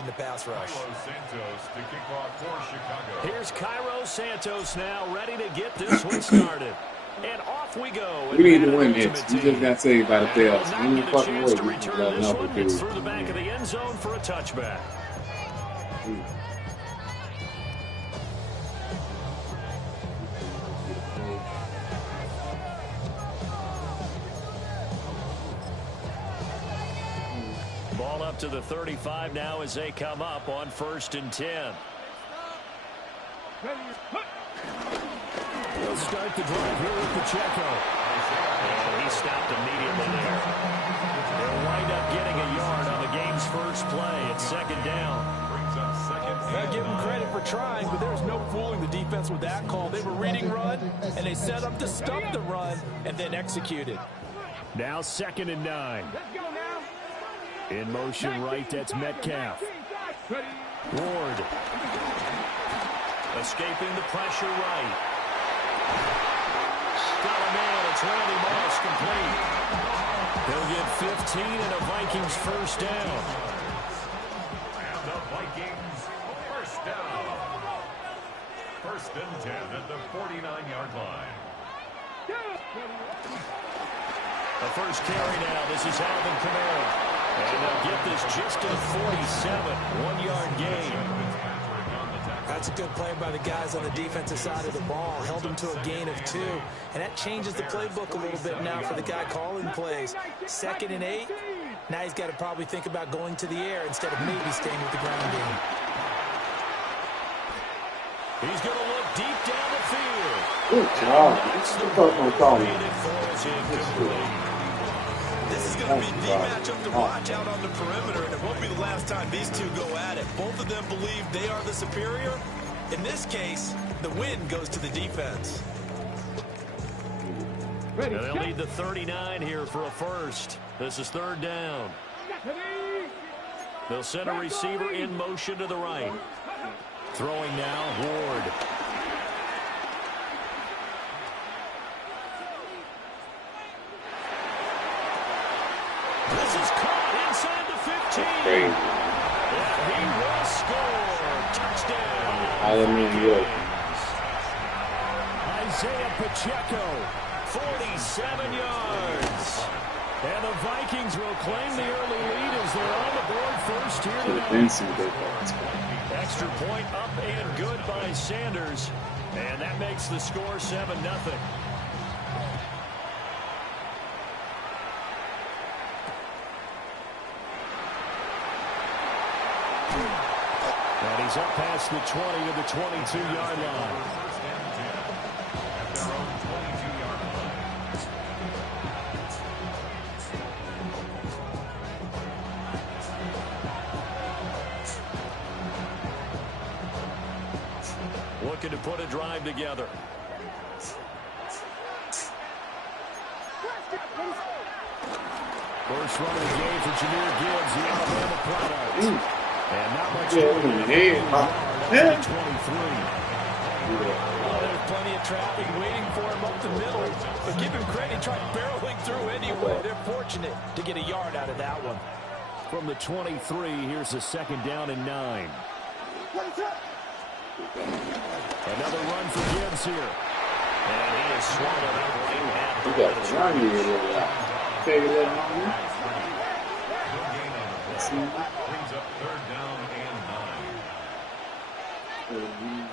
in the pass rush. Here's Cairo Santos now, ready to get this one started. And off we go. We need to win this. We just got saved by the tails. We Not need get to a fucking chance to win. return this one. It's through the back of the end zone for a touchback. Ball up to the 35 now as they come up on 1st and 10. They'll start the drive here with Pacheco. And he stopped immediately there. They'll wind up getting a yard on the game's first play. It's 2nd down. I give them credit for trying, but there's no fooling the defense with that call. They were reading run, and they set up to stop the run, and then executed. Now 2nd and 9. In motion right, that's Metcalf. Ward. Escaping the pressure right. Got a man, it's Randy Moss complete. He'll get 15 and a Vikings first down. And the Vikings first down. 1st and 10 at the 49-yard line. The first carry now, this is Alvin Kamara. And they'll get this just to the 47, 1-yard gain. That's a good play by the guys on the defensive side of the ball. Held them to a gain of 2. And that changes the playbook a little bit now for the guy calling plays. 2nd and 8. Now he's got to probably think about going to the air instead of maybe staying with the ground game. He's going to look deep down the field. Good job. This is going to be the matchup to watch out on the perimeter, and it won't be the last time these two go at it. Both of them believe they are the superior. In this case, the win goes to the defense. And they'll need the 39 here for a first. This is 3rd down. They'll send a receiver in motion to the right. Throwing now, Ward. This is caught inside the 15. And he will score. Touchdown. Isaiah Pacheco, 47 yards. And the Vikings will claim the early lead as they're on the board first here tonight. Extra point up and good by Sanders. And that makes the score 7-0. And he's up past the 20 to the 22-yard line. Looking to put a drive together. First run of the game for Jahmyr Gibbs, the Alabama product. And not much Well, there's plenty of traffic waiting for him up the middle. But give him credit, he tried barreling through anyway. They're fortunate to get a yard out of that one. From the 23, here's a 2nd down and 9. Another run for Gibbs here. And he is swallowed up right at the Brings up 3rd down and 9.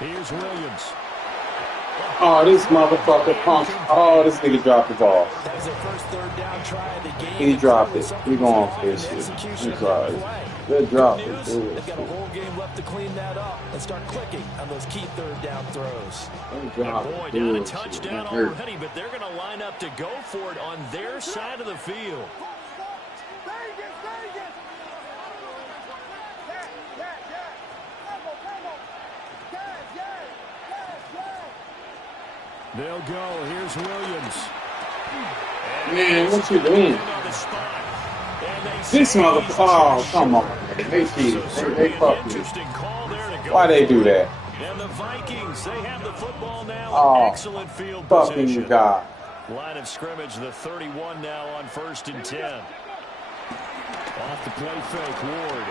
Here's Williams. Oh, this motherfucker punk. Oh, this nigga dropped the ball. That was their first 3rd down try of the game. He dropped it. We going for this shit. I'm sorry. Good drop. They've got a whole game left to clean that up and start clicking on those key 3rd down throws. Boy, down a touchdown already, but they're going to line up to go for it on their side of the field. They'll go. Here's Williams. Man, what you doing? This motherfucker. Oh, come on. They cheated. They fucked me. Why they do that? And the Vikings, they have the football now. Oh, Excellent field fucking position. God. Line of scrimmage, the 31 now on 1st and 10. Off the play fake, Ward.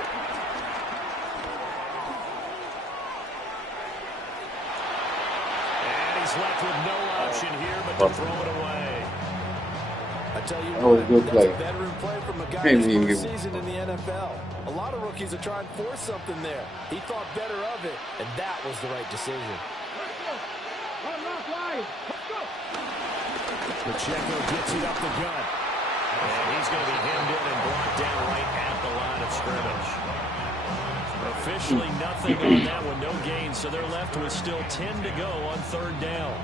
And he's left with no option here but to throw it away. I tell you what, that's play. a veteran play from a guy who's first season in the NFL. A lot of rookies are trying to force something there. He thought better of it, and that was the right decision. Pacheco gets it up the gut. And he's going to be hemmed in and brought down right at the line of scrimmage. Officially nothing on that one, no gain, so they're left with still 10 to go on 3rd down.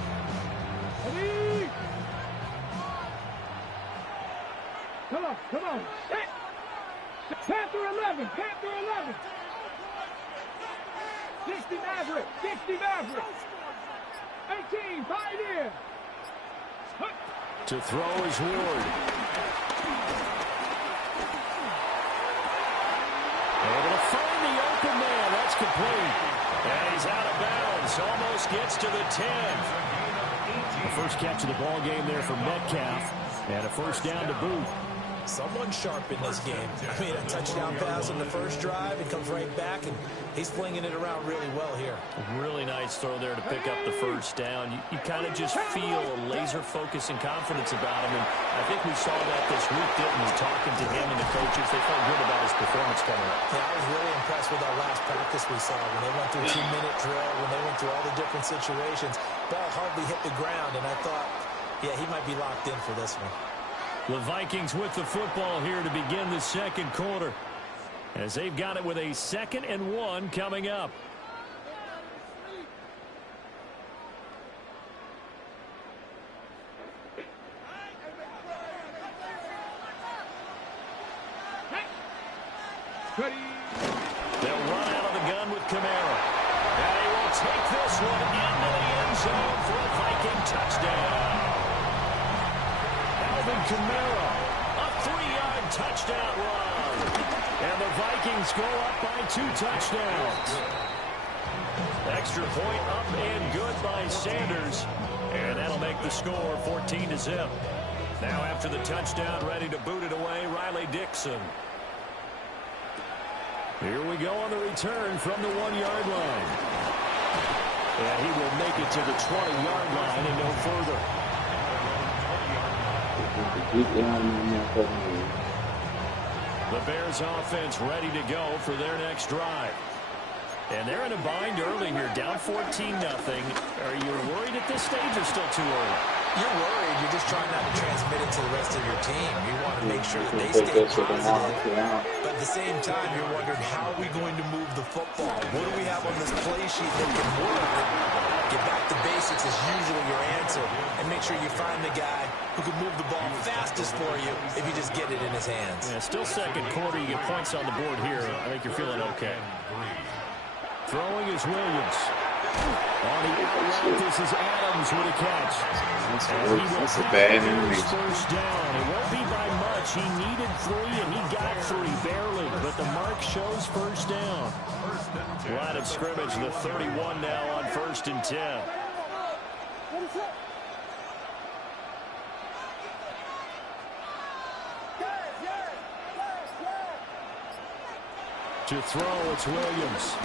Come on. Panther 11. 60 Maverick. 18, Pioneer. To throw is Ward. Able to find the open man. That's complete. And he's out of bounds. Almost gets to the 10. The first catch of the ball game there for Metcalf. And a 1st down to boot. Someone sharp in this game. I mean, a touchdown pass on the first drive. It comes right back, and he's flinging it around really well here. A really nice throw there to pick up the 1st down. You kind of just feel a laser focus and confidence about him. And I think we saw that this week, didn't we? Talking to him and the coaches, they felt good about his performance coming up. Yeah, I was really impressed with our last practice we saw when they went through a 2-minute drill, when they went through all the different situations. Ball hardly hit the ground, and I thought, yeah, he might be locked in for this one. The Vikings with the football here to begin the 2nd quarter, as they've got it with a 2nd and 1 coming up. They'll run out of the gun with Kamara. And he will take this one into the end zone for a Viking touchdown. Kamara, a 3-yard touchdown run. And the Vikings go up by 2 touchdowns. Extra point up and good by Sanders. And that'll make the score 14-0. Now after the touchdown, ready to boot it away, Riley Dixon. Here we go on the return from the 1-yard line. And he will make it to the 20-yard line and no further. The Bears offense ready to go for their next drive. And they're in a bind early here, down 14-0. Are you worried at this stage or still too early? You're worried. You're just trying not to transmit it to the rest of your team. You want to make sure that they stay positive. But at the same time, you're wondering, how are we going to move the football? What do we have on this play sheet that can work? Get back to basics is usually your answer. And make sure you find the guy who can move the ball fastest for you if you just get it in his hands. Yeah, still 2nd quarter. You get points on the board here. I think you're feeling okay. Throwing is Williams. On the outright, this is Adams with a catch. That's a bad injury. 1st down. It won't be by much. He needed 3, and he got 3, barely. But the mark shows 1st down. Line of scrimmage, the 31 now on 1st and 10. To throw, it's Williams.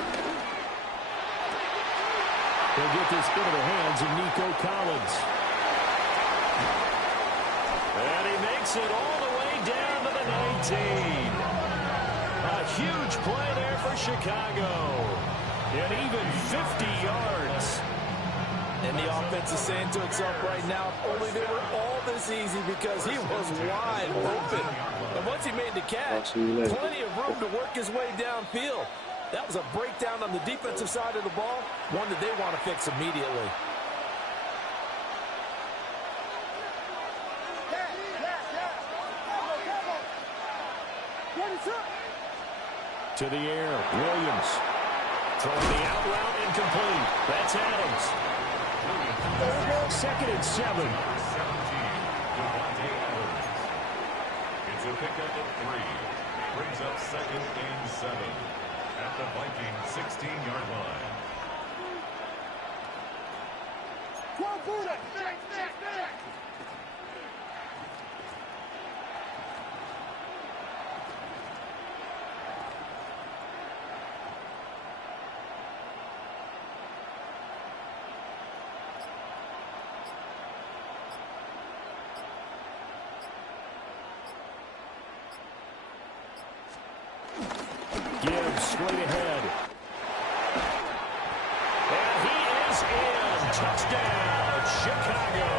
He'll get this into the hands of Nico Collins. And he makes it all the way down to the 19. A huge play there for Chicago. And even 50 yards. And the offense is saying to itself right now, if only they were all this easy, because he was wide open. And once he made the catch, plenty of room to work his way downfield. That was a breakdown on the defensive side of the ball, one that they want to fix immediately. To the air, Williams. Throwing the out route incomplete. That's Adams. 2nd and 7. It's a pickup of 3. Brings up 2nd and 7. At the Viking 16-yard line. straight ahead. And he is in. Touchdown, Chicago.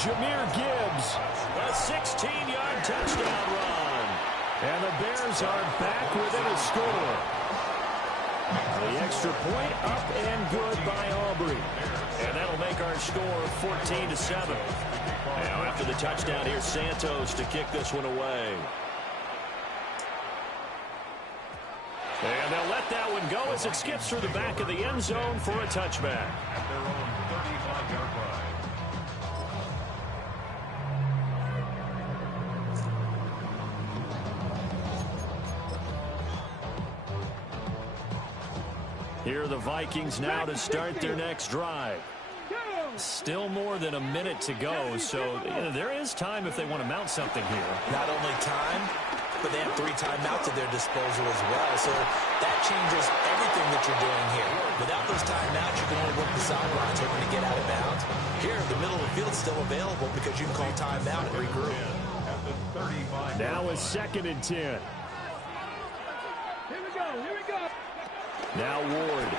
Jahmyr Gibbs, a 16-yard touchdown run. And the Bears are back within a score. The extra point up and good by Aubrey. And that'll make our score 14-7. Now after the touchdown, here's Santos to kick this one away. And they'll let that one go as it skips through the back of the end zone for a touchback. At their own 35-yard line. Here are the Vikings now to start their next drive. Still more than a minute to go, so there is time if they want to mount something here. Not only time, but they have 3 timeouts at their disposal as well. So that changes everything that you're doing here. Without those timeouts, you can only work the sidelines hoping to get out of bounds. Here, the middle of the field is still available because you can call timeout and regroup. Now a 2nd and 10. Here we go. Here we go. Now Ward.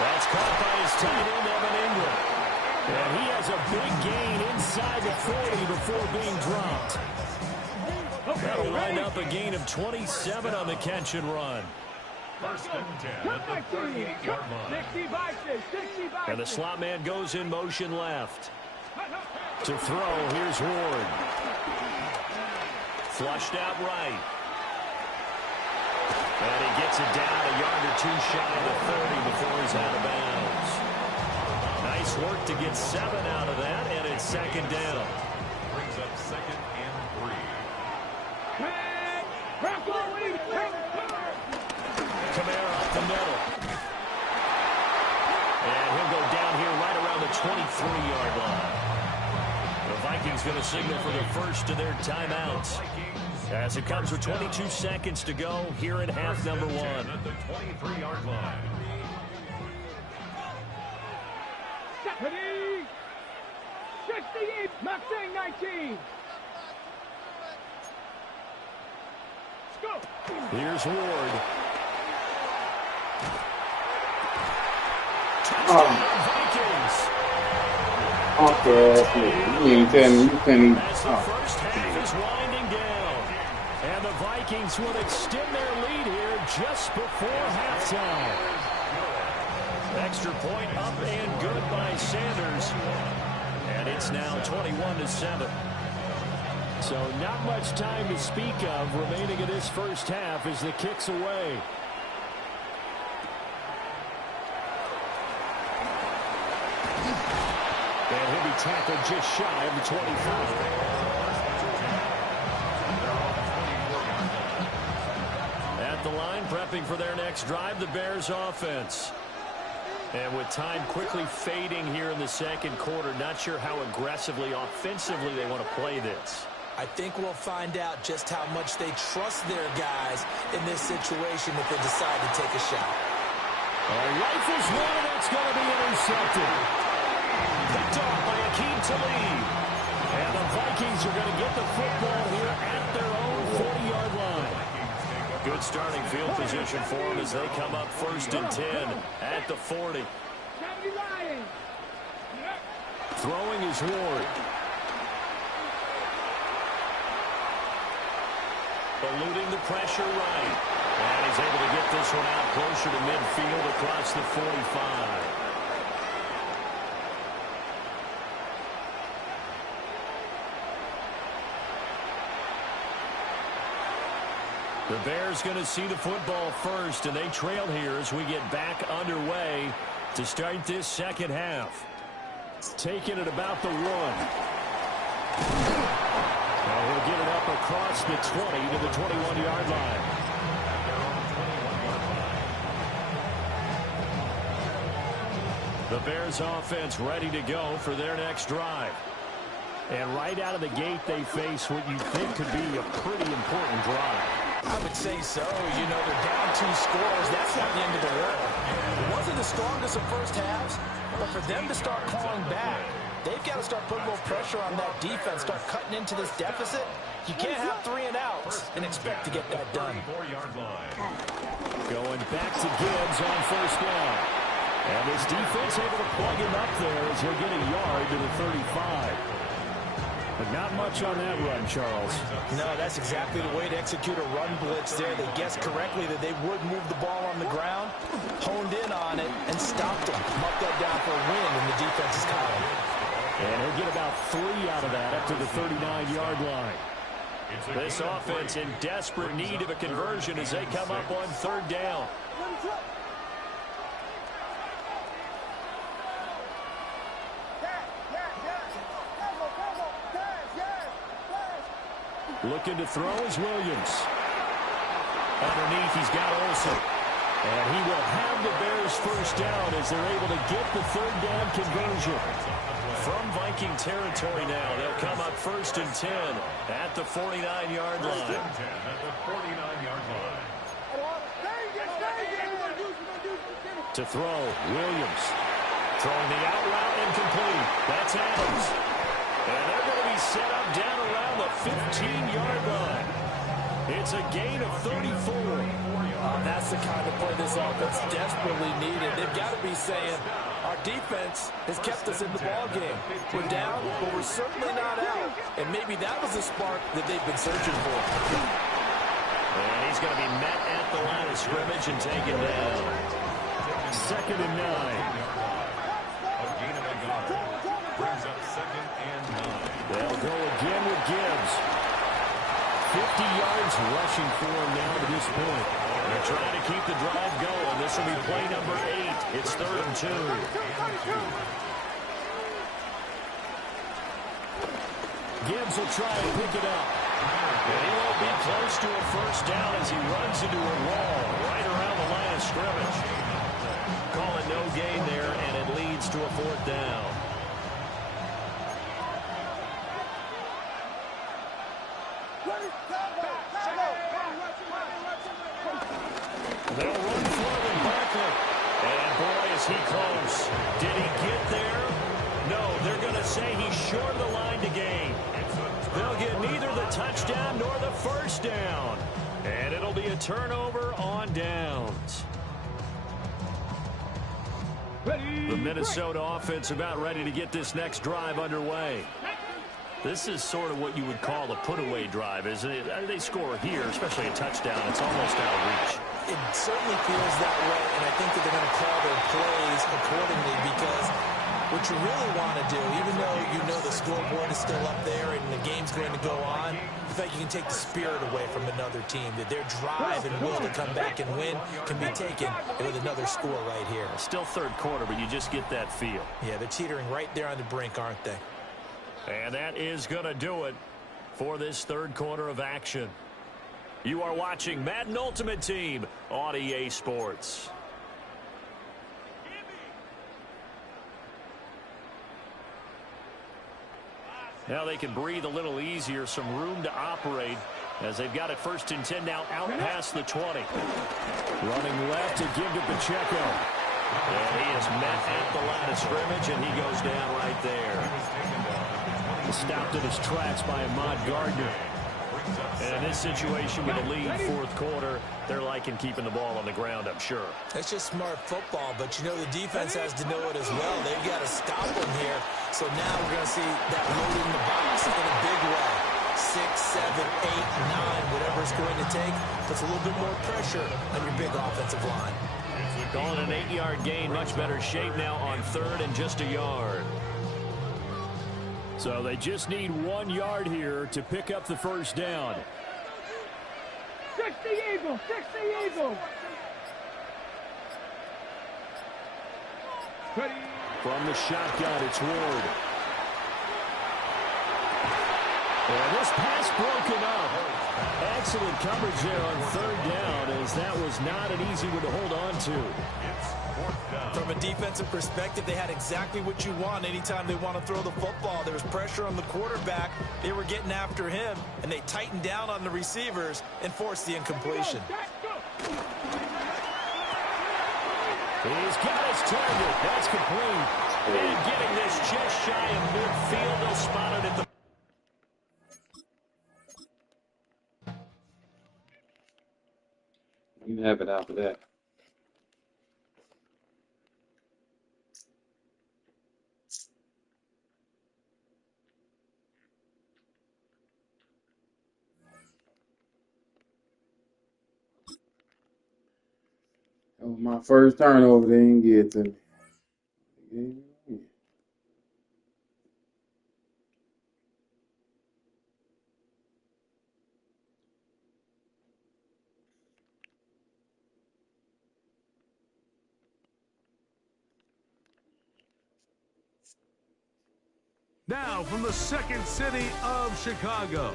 That's caught by his tight end, Evan Ingram. And he has a big gain inside the 40 before being dropped. That'll wind up a gain of 27 on the catch and run. First and 10 at the 38-yard line. 65. And the slot man goes in motion left. To throw, here's Ward. Flushed out right. And he gets it down a yard or 2 shy of the 30 before he's out of bounds. Nice work to get 7 out of that, and it's 2nd down. Brings up 2nd and 3. Kamara up the middle. And he'll go down here right around the 23-yard line. The Vikings going to signal for the first of their timeouts. As it comes with 22 seconds to go here at half number 1. At the 23-yard line. 68, Mustang 19. Let's go. Here's Ward. Vikings. Okay, you can. As the first half is winding down. And the Vikings will extend their lead here just before halftime. Extra point up and good by Sanders. And it's now 21-7. So not much time to speak of remaining in this first half as the kick's away. And he'll be tackled just shy of the 25. At the line, prepping for their next drive, the Bears offense. And with time quickly fading here in the second quarter, not sure how aggressively, offensively they want to play this. I think we'll find out just how much they trust their guys in this situation if they decide to take a shot. Rifles one, and that's going to be intercepted. Picked off by Akeem Talib. And the Vikings are going to get the football here at their own 40-yard line. Good starting field position for them as they come up 1st and 10 at the 40. Throwing is Ward. Eluding the pressure right. And he's able to get this one out closer to midfield across the 45. The Bears going to see the football first, and they trail here as we get back underway to start this second half. Taking it about the 1. And he'll get it up across the 20 to the 21-yard line. The Bears offense ready to go for their next drive. And right out of the gate, they face what you think could be a pretty important drive. I would say so. You know, they're down 2 scores. That's not the end of the world. It wasn't the strongest of first halves, but for them to start clawing back, They've got to start putting more pressure on that defense, start cutting into this deficit. You can't have 3 and outs and expect to get that done. Going back to Gibbs on first down. And this defense able to plug him up there as he'll get a yard to the 35. But not much on that run, Charles. No, that's exactly the way to execute a run blitz there. They guessed correctly that they would move the ball on the ground, honed in on it, and stopped them. Marked that down for a win in the defense's column. And he'll get about 3 out of that up to the 39-yard line. This offense in desperate need of a conversion as they come up on third down. Looking to throw is Williams. Underneath, he's got Olsen. And he will have the Bears first down as they're able to get the third down conversion. From Viking territory now, they'll come up first and 10 at the 49-yard line. To throw, Williams. Throwing the out route incomplete. That's Adams. And they're going to be set up down around the 15-yard line. It's a gain of 34. That's the kind of play this offense desperately needed. They've got to be saying, our defense has kept us in the ballgame. We're down, but we're certainly not out. And maybe that was the spark that they've been searching for. And he's going to be met at the line of scrimmage and taken down. 2nd and 9. Brings up 2nd and 9. They'll go again with Gibbs. 50 yards rushing for him now to this point. They're trying to keep the drive going. This will be play number 8. It's 3rd and 2. Gibbs will try and pick it up. And he won't be close to a first down as he runs into a wall right around the line of scrimmage. Calling no gain there, and it leads to a 4th down. They'll run forward Barkley. And boy, is he close. Did he get there? No, they're going to say he's short of the line to gain. They'll get neither the touchdown nor the first down. And it'll be a turnover on downs. The Minnesota offense about ready to get this next drive underway. This is sort of what you would call a put-away drive, isn't it? They score here, especially a touchdown. It's almost out of reach. It certainly feels that way, and I think that they're going to call their plays accordingly because what you really want to do, even though you know the scoreboard is still up there and the game's going to go on, in fact, you can take the spirit away from another team, that their drive and will to come back and win can be taken with another score right here. Still 3rd quarter, but you just get that feel. Yeah, they're teetering right there on the brink, aren't they? And that is going to do it for this 3rd quarter of action. You are watching Madden Ultimate Team on EA Sports. Now they can breathe a little easier, some room to operate as they've got it 1st and 10 now out past the 20. Running left to give to Pacheco. And he is met at the line of scrimmage, and he goes down right there. Stopped in his tracks by Ahmad Gardner. And in this situation with a lead 4th quarter, they're liking keeping the ball on the ground, I'm sure. That's just smart football, but you know the defense has to know it as well. They've got to stop them here. So now we're going to see that load in the box in a big way. 6, 7, 8, 9, whatever it's going to take, puts a little bit more pressure on your big offensive line. Calling an 8-yard gain, much better shape now on 3rd and just a yard. So they just need 1 yard here to pick up the first down. 60 Eagles, 60 Eagles. From the shotgun, it's Ward. And this pass broken up. Excellent coverage there on 3rd down, as that was not an easy one to hold on to. From a defensive perspective, they had exactly what you want anytime they want to throw the football. There was pressure on the quarterback. They were getting after him, and they tightened down on the receivers and forced the incompletion. He's got his target. That's complete. And getting this just shy of midfield. They'll spot it at the... You can have it after that. That was my first turnover. They didn't get to me. Now, from the second city of Chicago,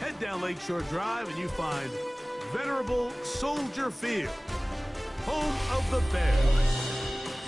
head down Lakeshore Drive and you find venerable Soldier Field, home of the Bears.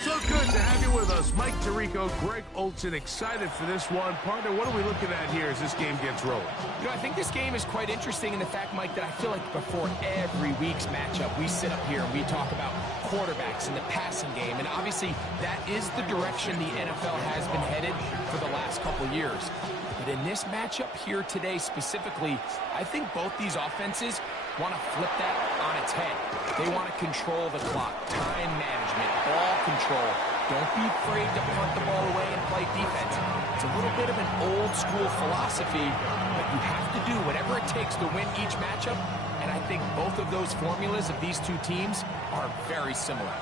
So good to have you with us. Mike Tirico, Greg Olson, excited for this one. Partner, what are we looking at here as this game gets rolling? You know, I think this game is quite interesting in the fact, Mike, that I feel like before every week's matchup, we sit up here and we talk about quarterbacks in the passing game. And obviously, that is the direction the NFL has been headed for the last couple years. But in this matchup here today specifically, I think both these offenses want to flip that on its head. They want to control the clock, time management, ball control. Don't be afraid to punt the ball away and play defense. It's a little bit of an old school philosophy, but you have to do whatever it takes to win each matchup. And I think both of those formulas of these two teams are very similar.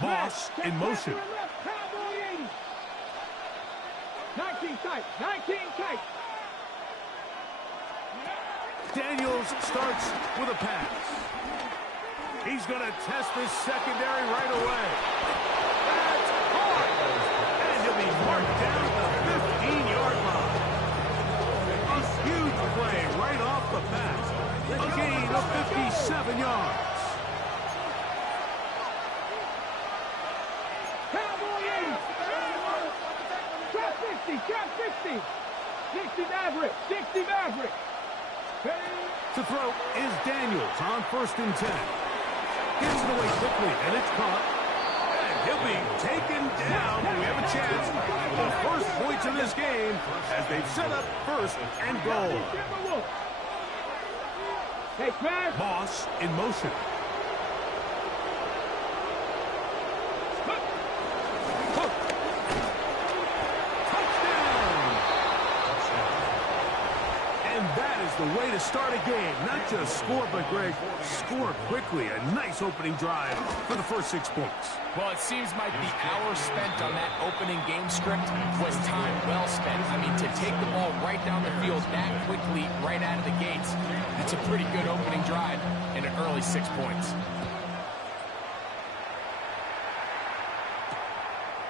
Moss in motion. 19 tight, 19 tight. Daniels starts with a pass. He's going to test this secondary right away. That's hard. And he'll be marked down at the 15-yard line. A huge play right off the pass. A gain of 57 yards. Cowboy 80. Trap 60, trap 60. 60 Maverick, 60 Maverick. To throw is Daniels on 1st and 10. Gets it away quickly, and it's caught. And he'll be taken down. We have a chance for the first points of this game as they've set up 1st and goal. Moss in motion. The way to start a game, not just score, but Greg, score quickly. A nice opening drive for the first 6 points. Well, it seems like the hour spent on that opening game script was time well spent. I mean, to take the ball right down the field that quickly, right out of the gates, it's a pretty good opening drive and an early 6 points.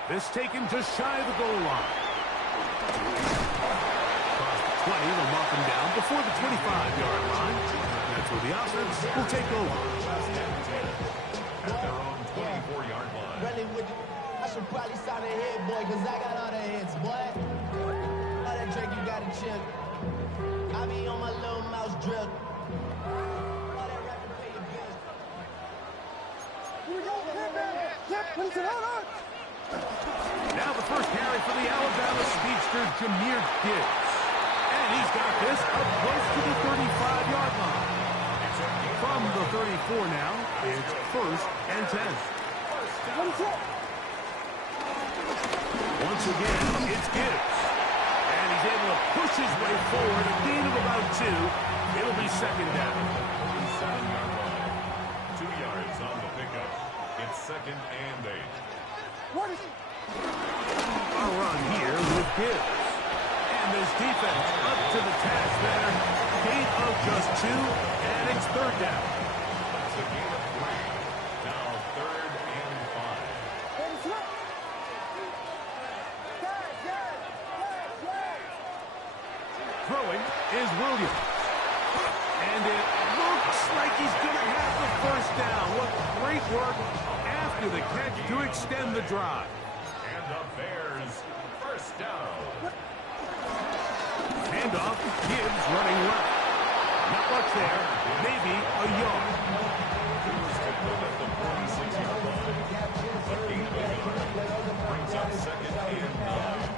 This taken just shy of the goal line. 20, they'll mark him down before the 25-yard line. That's where the offense will take over. At their own 24-yard line. Really, I should probably start a hit, boy, because I got all the hits, boy. All that drink you got to chill. I be on my little mouse drill. All that rap to pay your bills. Now the first carry for the Alabama speedster, Jahmyr Gibbs. And he's got this up close to the 35-yard line. From the 34 now, it's 1st and 10. Once again, it's Gibbs. And he's able to push his way forward, a gain of about 2. It'll be 2nd down. 7-yard line. 2 yards on the pickup. It's 2nd and 8. A run here with Gibbs. And this defense up to the task there. Gain of just 2, and it's 3rd down. It's a gain of 3. Now 3rd and 5. Throwing is Williams. And it looks like he's going to have the 1st down. What great work after the catch to extend the drive. And the Bears 1st down. Handoff, Gibbs running left. Not much there. Maybe a yard. Brings up second and 9.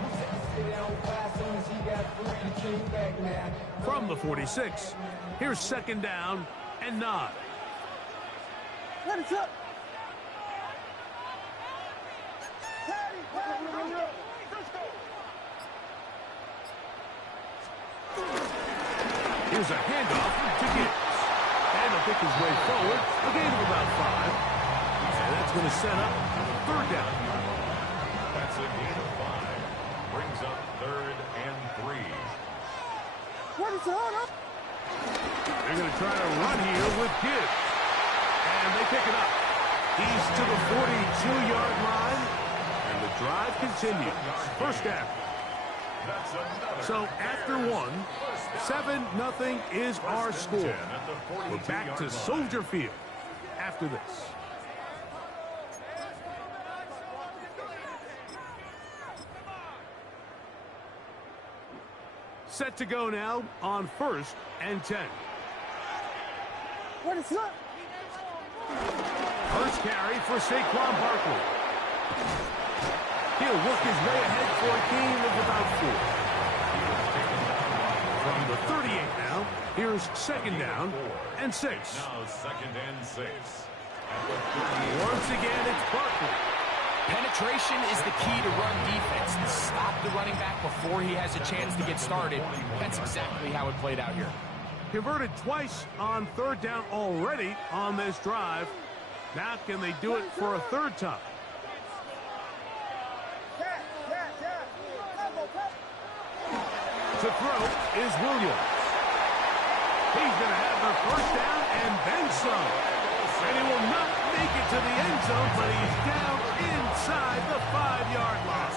From the 46, here's second down and 9. Let it up. Here's a handoff to Gibbs. And he'll pick his way forward. A gain of about 5. And that's going to set up third down. That's a gain of 5. Brings up third and 3. What is it? They're going to try to run here with Gibbs. And they pick it up. He's to the 42-yard line. And the drive continues. First down. So after one, 7-0 is our score. We're back to Soldier Field after this. Set to go now on 1st and 10. What is up? First carry for Saquon Barkley. He'll work his way ahead for a gain of about 4. From the 38 now, here's second down and 6. Now second and 6. Once again, it's Barkley. Penetration is the key to run defense. Stop the running back before he has a chance to get started. That's exactly how it played out here. Converted twice on third down already on this drive. Now can they do it for a third time? To throw is Williams. He's going to have the first down and then some. And he will not make it to the end zone, but he's down inside the 5-yard line.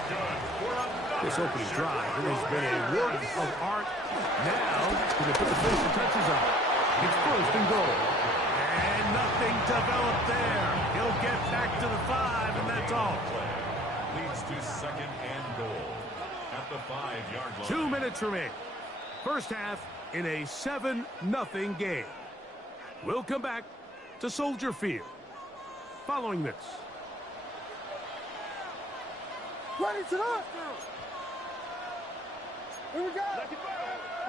This opening drive, it has been a work of art. Now, going to put the finishing touches on. It's first and goal. And nothing developed there. He'll get back to the 5, and that's all. Leads to second and goal at the 5-yard line. 2 minutes remain. First half in a 7-0 game. We'll come back to Soldier Field following this. Ready to up. Here we go.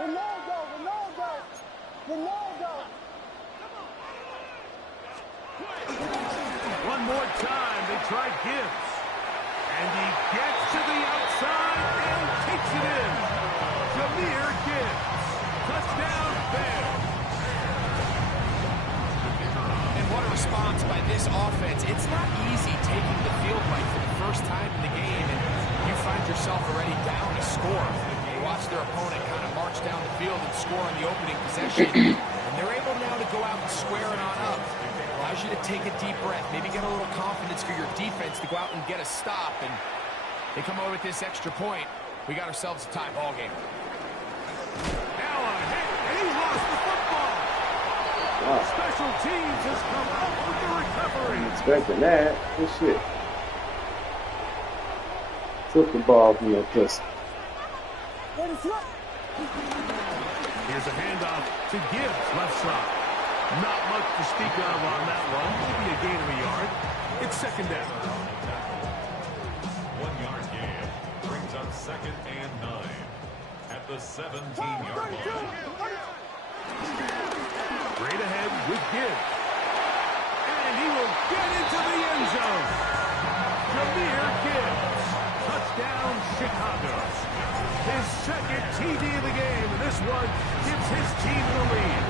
Ronaldo. One more time, they try Gibbs. And he gets to the outside and takes it in. Jahmyr Gibbs. Touchdown, Bears. And what a response by this offense. It's not easy taking the field right for the first time in the game, and you find yourself already down a score. You watch their opponent kind of march down the field and score on the opening possession, and they're able now to go out and square it on up. Allows you to take a deep breath, maybe get a little confidence for your defense to go out and get a stop, and they come away with this extra point. We got ourselves a tie ball game. Now a hit, and he lost the football. Wow. Special teams has come up with the recovery. I'm expecting that. Good shit. Took the ball from your pussy. Here's a handoff to Gibbs, left side. Not much to speak of on that one. Maybe a gain of a yard. It's second down. 1-yard gain brings up second and 9 at the 17-yard line. Straight ahead with Gibbs. And he will get into the end zone. Jahmyr Gibbs. Touchdown, Chicago. His second TD of the game. And this one gives his team the lead.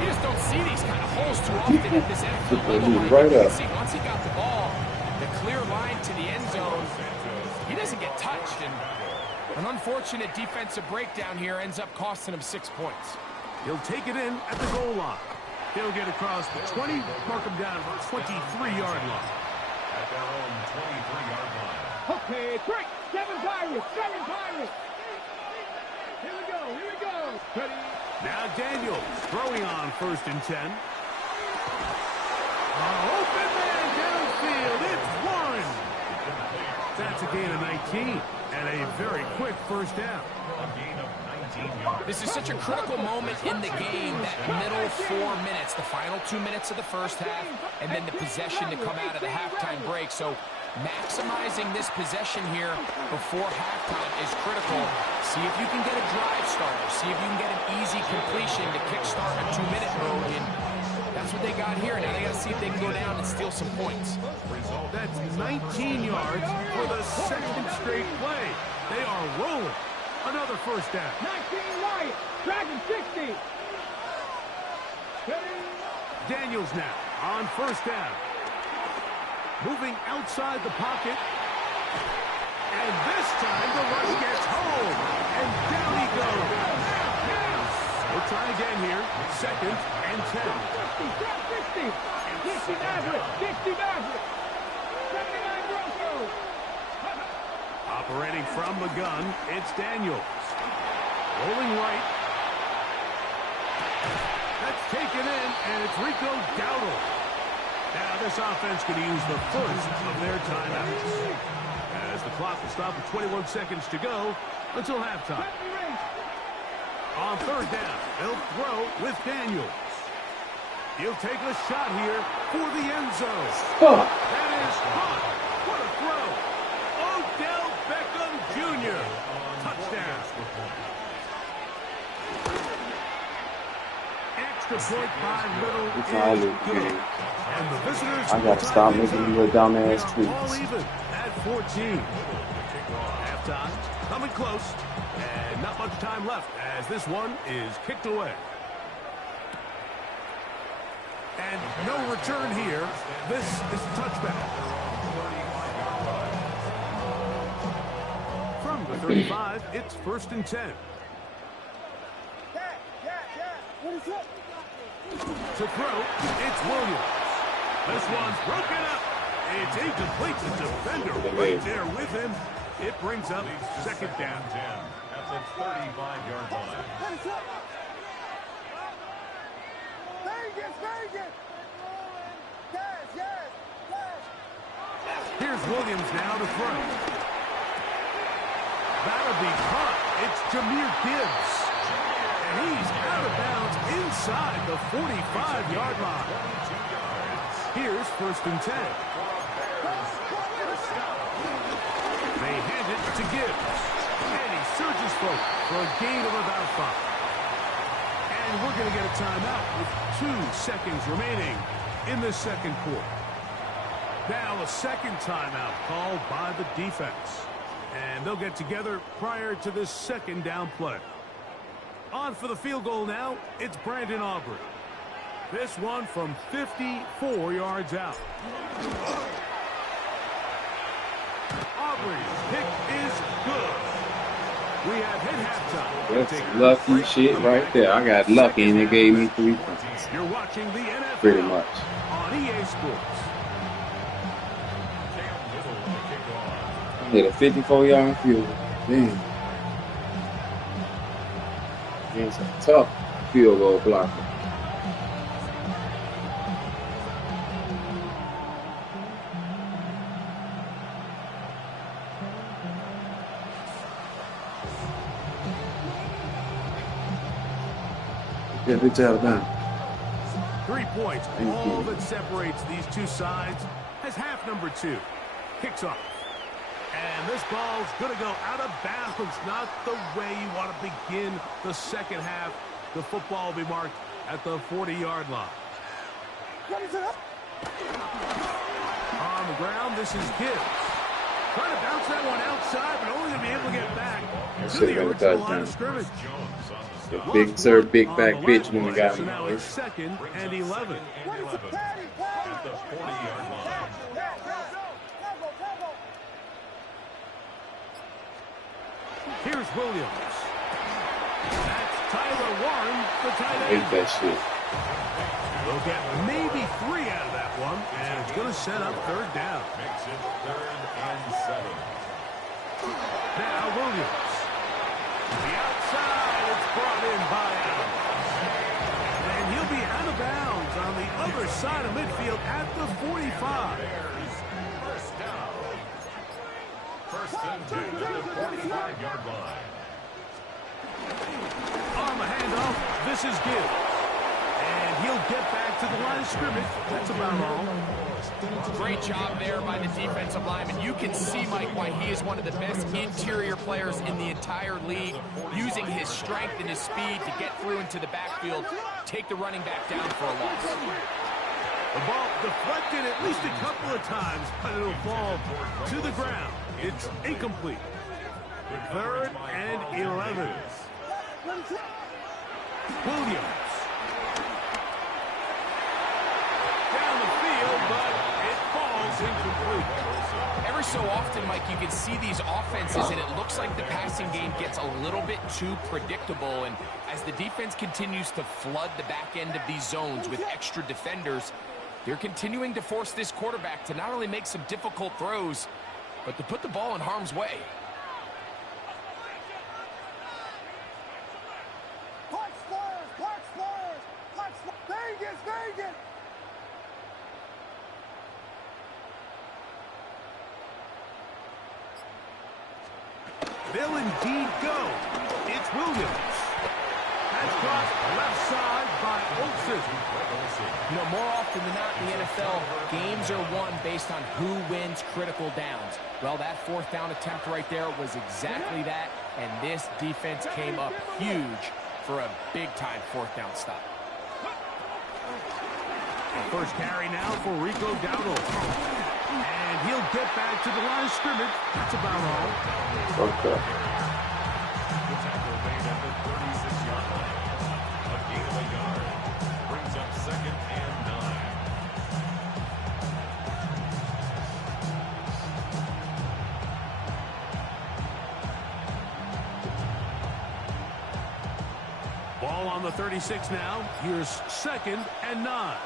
You just don't see these kind of holes too often at this NFL level. Right up. See, once he got the ball, the clear line to the end zone, he doesn't get touched. And an unfortunate defensive breakdown here ends up costing him 6 points. He'll take it in at the goal line. He'll get across the 20, mark him down at the 23-yard line. At their own 23-yard line. Okay, break. 7 Pirates. Here we go. Ready. Now Daniels throwing on 1st and 10. Open man downfield. It's 1. That's a gain of 19 and a very quick first down. A gain of This is such a critical moment in the game, that middle 4 minutes, the final 2 minutes of the first half, and then the possession to come out of the halftime break. So maximizing this possession here before halftime is critical. See if you can get a drive starter. See if you can get an easy completion to kickstart a 2-minute mode. And that's what they got here. Now they got to see if they can go down and steal some points. That's 19 yards for the second straight play. They are rolling. Another first down. 19 right. Dragon 60. Daniels now on first down. Moving outside the pocket. And this time the rush gets home. And down he goes. We'll try again here. Second and 10. 60. 60 Maverick. 60 Maverick. 79 Broncos. Operating from the gun, it's Daniels. Rolling right. That's taken in, and it's Rico Dowdle. Now this offense could use the first of their timeouts, as the clock will stop with 21 seconds to go until halftime. On third down, they'll throw with Daniels. He'll take a shot here for the end zone. That is caught. What a throw. Odell Beckham Jr. Touchdown. Extra point by Little is good. And the visitors I got to stop making you little dumbass tweets. All even at 14. Halftime coming close, and not much time left as this one is kicked away. And no return here. This is a touchback. From the 35, it's first and 10. To throw, it's Williams. This one's broken up. It's incomplete. The defender right there with him. It brings up second down. 10 at the 35-yard line. Here's Williams now to throw. That'll be caught. It's Jahmyr Gibbs. And he's out of bounds inside the 45-yard line. Here's first and 10. They hand it to Gibbs. And he surges forward for a gain of about 5. And we're going to get a timeout with 2 seconds remaining in the second quarter. Now a second timeout called by the defense. And they'll get together prior to this second down play. On for the field goal now, it's Brandon Aubrey. This one from 54 yards out. Aubrey's kick is good. We have hit halftime. That's lucky shit right there. I got lucky and it gave me 3 points. You're watching the NFL pretty much on EA Sports. I hit a 54-yard field goal. Damn. Against a tough field goal blocker. Yeah, good job, man. 3 points, all that separates these two sides as half number 2 kicks off. And this ball's going to go out of bounds, not the way you want to begin the second half. The football will be marked at the 40-yard line. On the ground, this is Gibbs. Trying to bounce that one outside, but only going to be able to get back to the original line of scrimmage. The big sir, big back bitch when we got him. So now it's second and 11. At the 40-yard line. Here's Williams. That's Tyler Warren, the tight end. Hate that shit. We'll get maybe 3 out of that one, and it's going to set up third down. Makes it 3rd and 7. Now Williams. The outside, it's brought in by Adams. And he'll be out of bounds on the other side of midfield at the 45. First down. First and 10 at the 45-yard line. On the handoff, this is good. And he'll get back to the line of scrimmage. That's about all. Great job there by the defensive lineman. You can see, Mike, why he is one of the best interior players in the entire league, using his strength and his speed to get through into the backfield, take the running back down for a loss. The ball deflected at least a couple of times, but it'll fall to the ground. It's incomplete. 3rd and 11. Williams. Down the field, but it falls incomplete. Every so often, Mike, you can see these offenses, and it looks like the passing game gets a little bit too predictable. And as the defense continues to flood the back end of these zones with extra defenders, they're continuing to force this quarterback to not only make some difficult throws, but to put the ball in harm's way. They'll indeed go. It's Williams. That's crossed left side by Olsen. You know, more often than not in the NFL, games are won based on who wins critical downs. Well, that 4th down attempt right there was exactly that, and this defense came up huge for a big-time 4th down stop. First carry now for Rico Dowdle. And he'll get back to the line of scrimmage. That's about all. Okay. The tackle made at the 36-yard line. A gain of a yard. Brings up 2nd and 9. Ball on the 36 now. Here's 2nd and 9.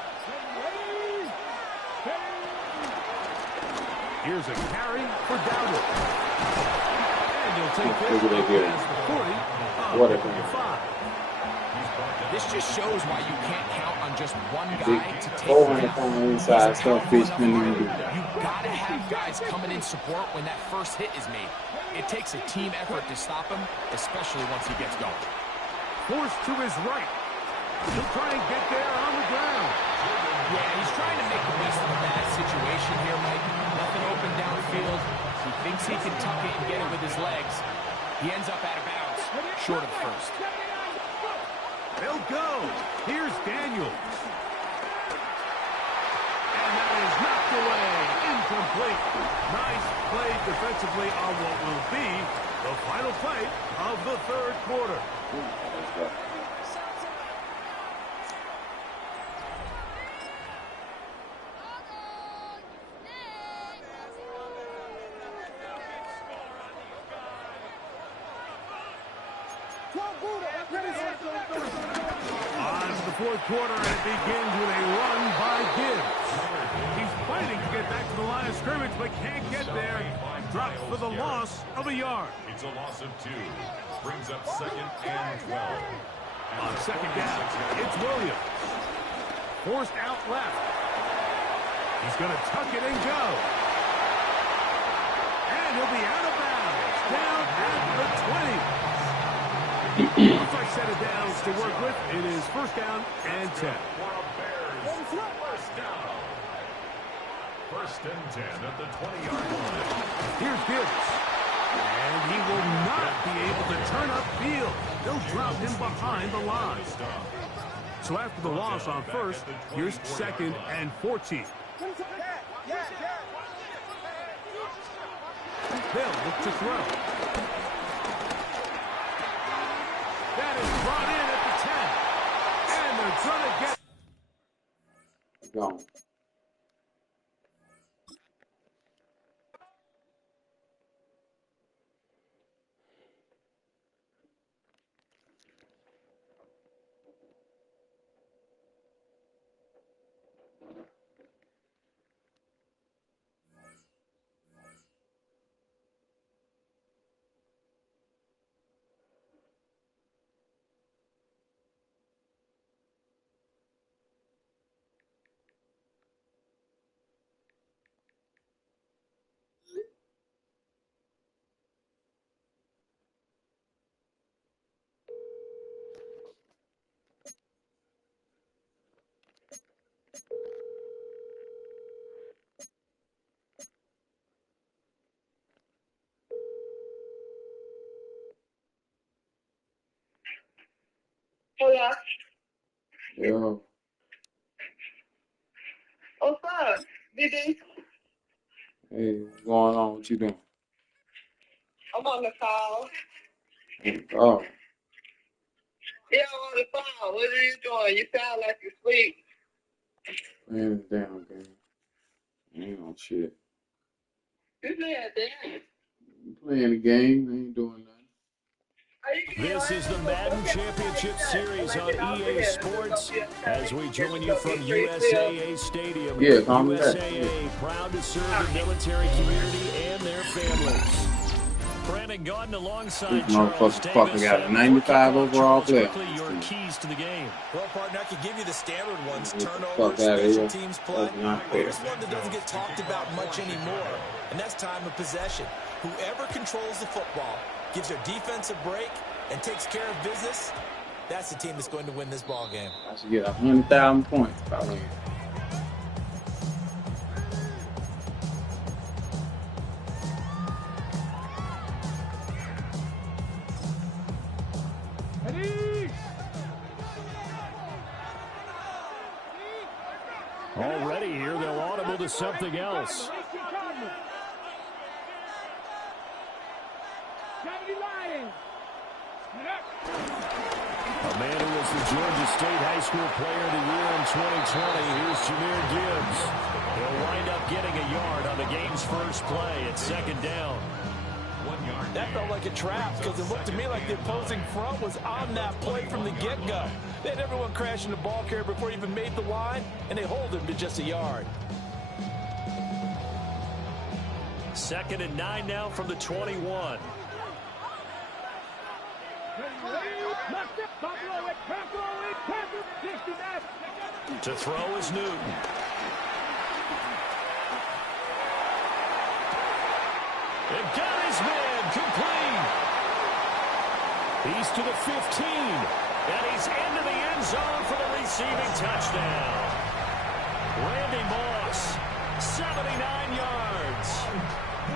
Here's a carry for Dowdle. And he'll take this as the 40 of 5. This just shows why you can't count on just one guy to take Over on the inside, so fish you gotta have guys coming in support when that first hit is made. It takes a team effort to stop him, especially once he gets going. Forced to his right. He'll try and get there on the ground. Yeah, he's trying to make the best of a bad situation here, Mike. Nothing open downfield. He thinks he can tuck it and get it with his legs. He ends up out of bounds, short of first. They'll go. Here's Daniels. And that is knocked away. Incomplete. Nice play defensively on what will be the final play of the 3rd quarter. On to the 4th quarter, and it begins with a run by Gibbs. He's fighting to get back to the line of scrimmage, but can't get there. Dropped for the loss of a yard. It's a loss of 2. Brings up 2nd and 12. On 2nd down, it's Williams. Forced out left. He's going to tuck it and go. And he'll be out of bounds. Down at the 20. Looks like set of downs to work with. It is 1st down and 10. First down. 1st and 10 at the 20-yard line. Here's Gibbs. And he will not be able to turn upfield. They'll drop him behind the line. So after the loss on 1st, here's 2nd and 14. They'll look to throw. That is brought in at the 10. And they're going to get... Gone. Yeah. Yo. What's up, BD? Hey, what's going on? What you doing? I'm on the call. Oh. Yeah, I'm on the phone. What are you doing? You sound like you sleep. Playing this damn game. Ain't no shit. You said that. Playing the game. Ain't doing nothing. This is the Madden Championship Series on EA Sports as we join you from USAA Stadium. Yeah, call me back. USAA, proud to serve the military community and their families. Brandon Gordon alongside This Charles motherfucker fucking Davis. got a 95 overall player. Quickly, your keys to the game. Well, partner, I could give you the standard ones. Get the Turnovers, fuck out of special here. teams play. That's not fair. There's one that doesn't get talked about much anymore, and that's time of possession. Whoever controls the football, gives their defense a break, and takes care of business, that's the team that's going to win this ball game. I should get 100,000 points if I win. Already here, they'll audible to something else. A man who was the Georgia State High School Player of the Year in 2020. Here's Jahmyr Gibbs. He'll wind up getting a yard on the game's first play at second down. 1 yard. That felt like a trap because it looked to me like the opposing front was on that play from the get-go. They had everyone crashing the ball carrier before he even made the line, and they hold him to just a yard. 2nd and 9 now from the 21. To throw is Newton. And got his man complete. He's to the 15. And he's into the end zone for the receiving touchdown. Randy Moss, 79 yards.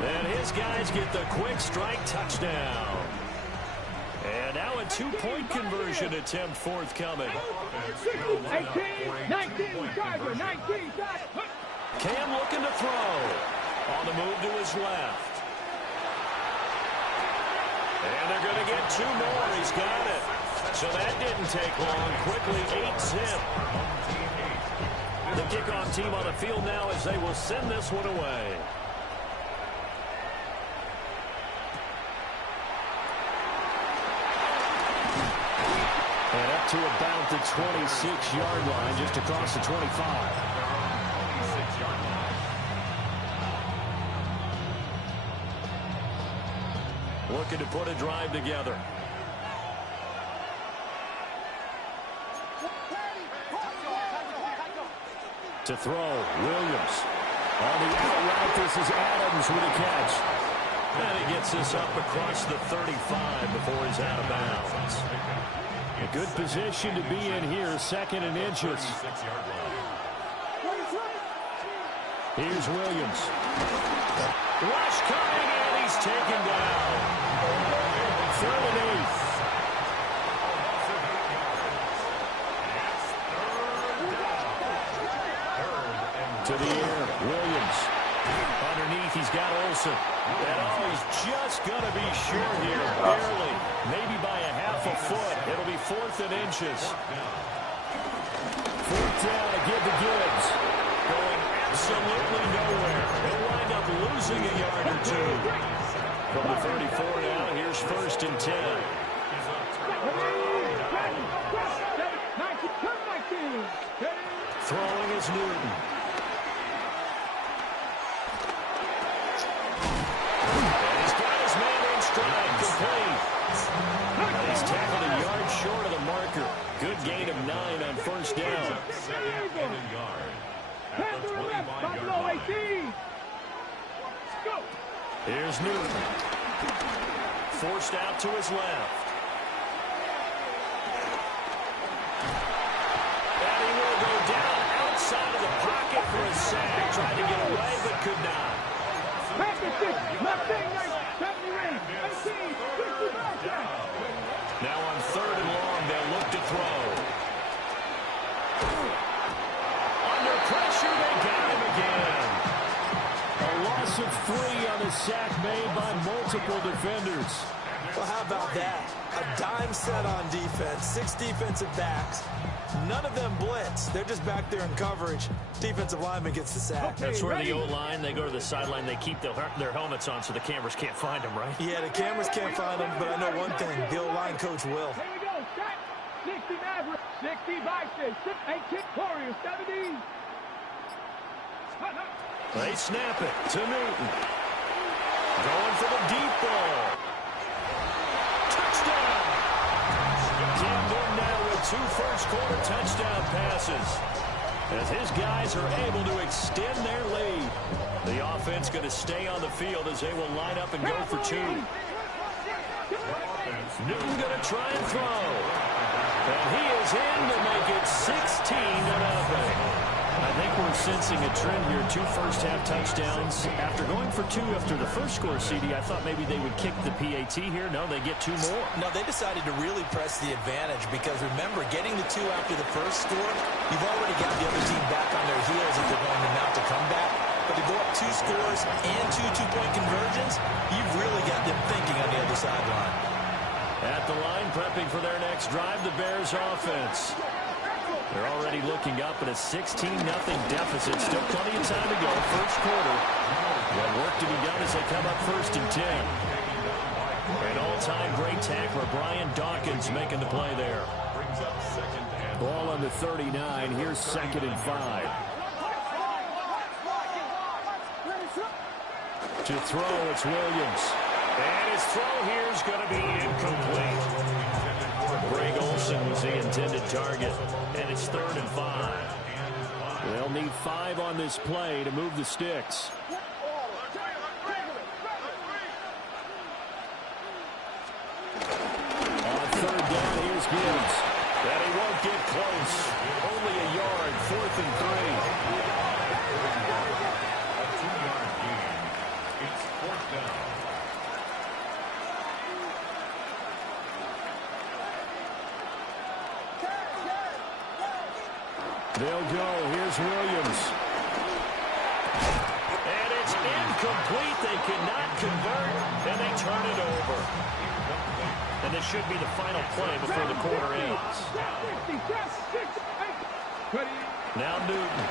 And his guys get the quick strike touchdown. And now a two-point conversion attempt forthcoming. 18, 19, Tiger, 19, Tiger. Cam looking to throw. On the move to his left. And they're going to get two more. He's got it. So that didn't take long. Quickly 8-zip. The kickoff team on the field now as they will send this one away. And up to about the 26-yard line, just across the 25. Looking to put a drive together. To throw, Williams. On the out route, this is Adams with a catch. And he gets this up across the 35 before he's out of bounds. A good position to be in here, 2nd and inches. Here's Williams. Rush coming, and he's taken down. 3rd and 8. To the air, Williams. Underneath, he's got Olsen. And oh, he's just going to be sure here, barely. Maybe by a half a foot. It'll be 4th and inches. 4th down to give to Gibbs. Going absolutely nowhere. He'll wind up losing a yard or two. From the 34 now, here's 1st and 10. Throwing is Newton. And he's got his man in stride, complete. And he's tackled a yard short of the marker. Good gain of 9 on 1st down. 2nd and a yard. At the 21-yard line. Here's Newton. Forced out to his left. And he will go down outside of the pocket for a sack. Tried to get away, but could not. Now on 3rd and long, they'll look to throw. 3 on the sack made by multiple defenders. Well, how about that? A dime set on defense, 6 defensive backs. None of them blitz. They're just back there in coverage. Defensive lineman gets the sack. That's where the O-line, they go to the sideline, they keep their helmets on so the cameras can't find them, right? Yeah, the cameras can't find them, but I know one thing. The O-line coach will. Here we go. Set. 60 Maverick. 60 Vikings. 18 Warriors. 70. They snap it to Newton. Going for the deep ball. Touchdown! Cam Newton now with 2 first-quarter touchdown passes, as his guys are able to extend their lead. The offense going to stay on the field as they will line up and go for 2. Newton going to try and throw. And he is in to make it 16-0. I think we're sensing a trend here. 2 first-half touchdowns. After going for 2 after the first score, CD, I thought maybe they would kick the PAT here. No, they get 2 more. No, they decided to really press the advantage because, remember, getting the 2 after the first score, you've already got the other team back on their heels if they're going to mount a comeback. But to go up 2 scores and 2 two-point conversions, you've really got them thinking on the other sideline. At the line, prepping for their next drive, the Bears offense. They're already looking up at a 16-0 deficit. Still plenty of time to go. First quarter. Got work to be done as they come up 1st and 10. An all-time great tackler, Brian Dawkins, making the play there. Ball on the 39. Here's 2nd and 5. To throw, it's Williams. And his throw here is going to be incomplete. Greg Olsen was the intended target, and it's 3rd and 5. They'll need 5 on this play to move the sticks. On 3rd down, here's Gibbs. And he won't get close. Only a yard, 4th and 3. A 2-yard gain. It's 4th down. They'll go. Here's Williams. And it's incomplete. They cannot convert, and they turn it over. And this should be the final play before the quarter ends. Now Newton.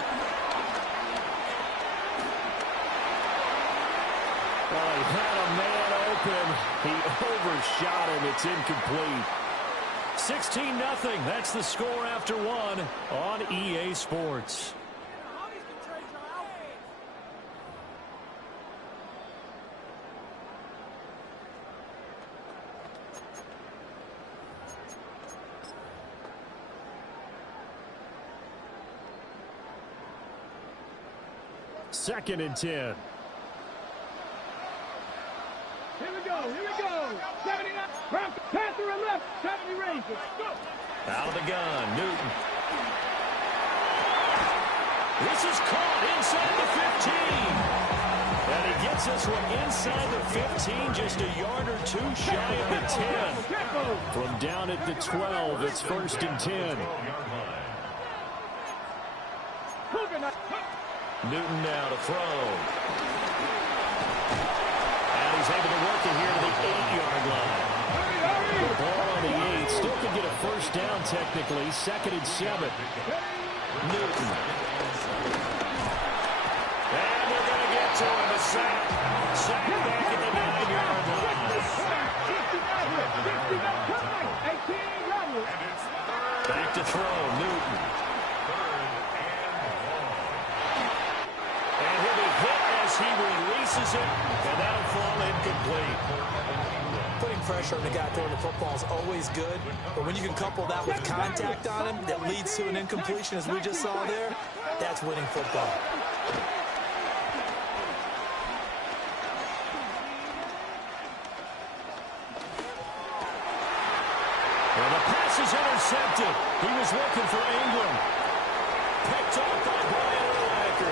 Oh, he had a man open. He overshot him. It's incomplete. 16-0. That's the score after 1 on EA Sports. Second and 10. Here we go. 79. Panther and left. 70 Rangers. Go. Out of the gun. Newton. This is caught inside the 15. And he gets this one inside the 15, just a yard or 2 shy of the 10. From down at the 12, it's 1st and 10. Newton now to throw. And he's able to work it here to the 8-yard line. Ball on the 8. Still could get a first down technically. 2nd and 7. Newton. And they're going to get to him. A sack. Sack back at the 9-yard line. Back to throw. Newton. And he'll be hit as he releases it. And that'll fall incomplete. Putting pressure on the guy throwing the football is always good, but when you can couple that with contact on him that leads to an incompletion, as we just saw there, that's winning football. Well, the pass is intercepted. He was looking for Ingram. Picked off by Brian Urlacher.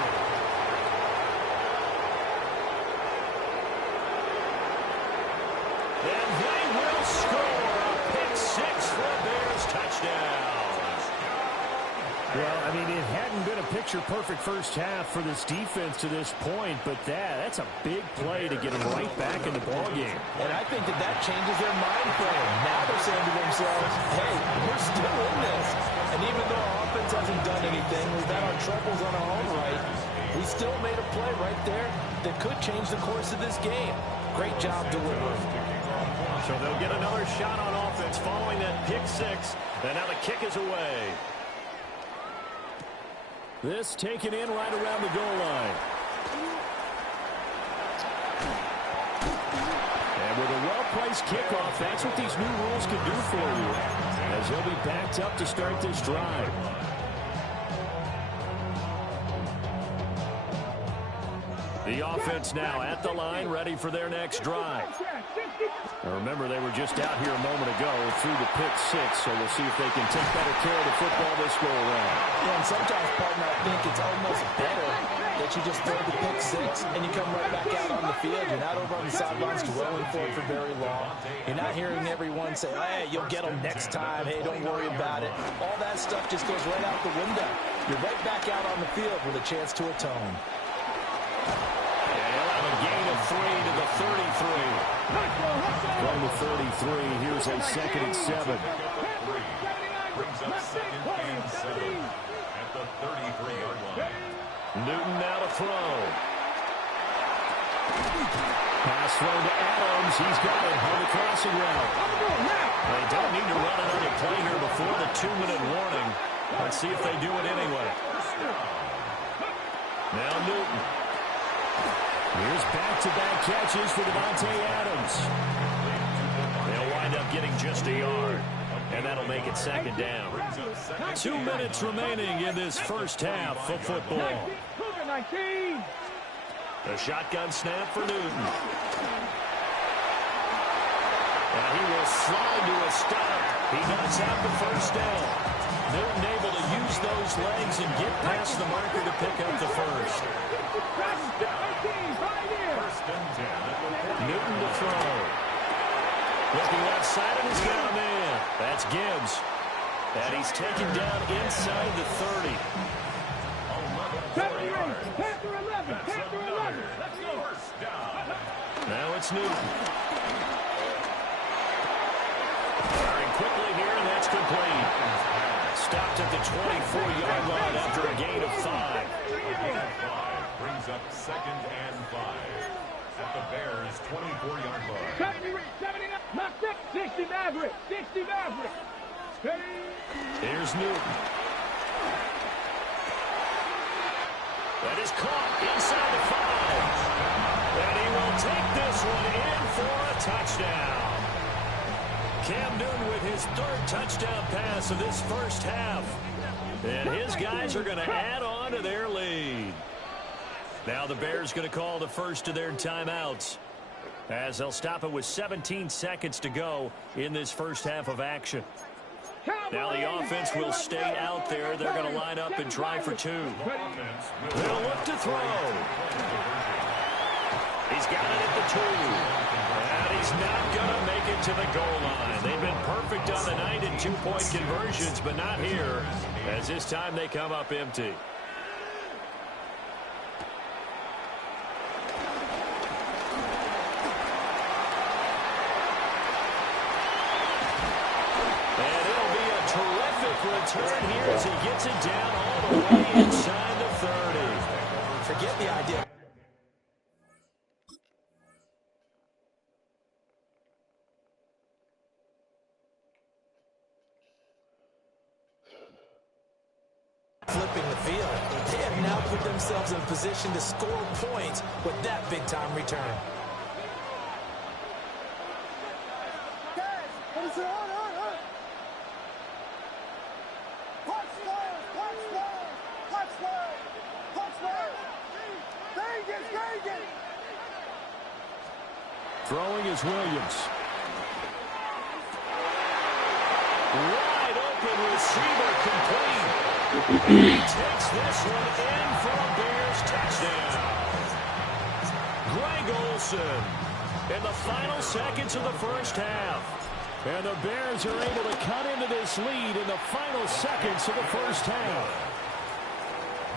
And they will score a pick 6 for a Bears touchdown. Well, I mean, it hadn't been a picture-perfect first half for this defense to this point, but that's a big play to get them right back in the ballgame. And I think that changes their mind frame. Now they're saying to themselves, hey, we're still in this. And even though our offense hasn't done anything, we've had our troubles on our own right, we still made a play right there that could change the course of this game. Great job delivering. So they'll get another shot on offense following that pick six. And now the kick is away. This taken in right around the goal line. And with a well-placed kickoff, that's what these new rules can do for you, as he'll be backed up to start this drive. The offense now at the line, ready for their next drive. Now remember, they were just out here a moment ago through the pick six, so we'll see if they can take better care of the football this go-around. Yeah, and sometimes, partner, I think it's almost better that you just throw the pick six and you come right back out on the field. You're not over on the sidelines dwelling for it for very long. You're not hearing everyone say, hey, you'll get them next time. Hey, don't worry about it. All that stuff just goes right out the window. You're right back out on the field with a chance to atone. Gain of 3 to the 33. From the 33, here's a 2nd and 7. Brings up 2nd and 7 at the 33-yard line. Newton now to throw. Pass throw to Adams. He's got it on the crossing route. They don't need to run another play here before the 2-minute warning. Let's see if they do it anyway. Now Newton. Here's back-to-back catches for Davante Adams. They'll wind up getting just a yard, and that'll make it 2nd down. 2 minutes remaining in this first half of football. A shotgun snap for Newton. And he will slide to a stop. He does have the first down. Newton able to use those legs and get past the marker to pick up the first. Newton to throw. Looking outside and he's got a man. That's Gibbs. And he's taken down inside the 30. Now it's Newton. Firing quickly here, and that's complete. Stopped at the 24-yard line after a gain of 5. Brings up 2nd and 5 at the Bears' 24-yard line. 60 Maverick. 60 Maverick. Here's Newton. That is caught inside the 5. And he will take this one in for a touchdown. Cam Newton with his 3rd touchdown pass of this first half. And his guys are going to add on to their lead. Now the Bears going to call the first of their timeouts, as they'll stop it with 17 seconds to go in this first half of action. Now the offense will stay out there. They're going to line up and try for 2. They'll look to throw. He's got it at the 2. And he's not going to make it to the goal line. They've been perfect on the night in 2-point conversions, but not here, as this time they come up empty. Return here as he gets it down all the way inside the 30. Forget the idea. Flipping the field. They have now put themselves in a position to score points with that big-time return. Throwing is Williams. Wide open receiver complete. He takes this one in for a Bears touchdown. Greg Olsen in the final seconds of the first half. And the Bears are able to cut into this lead in the final seconds of the first half.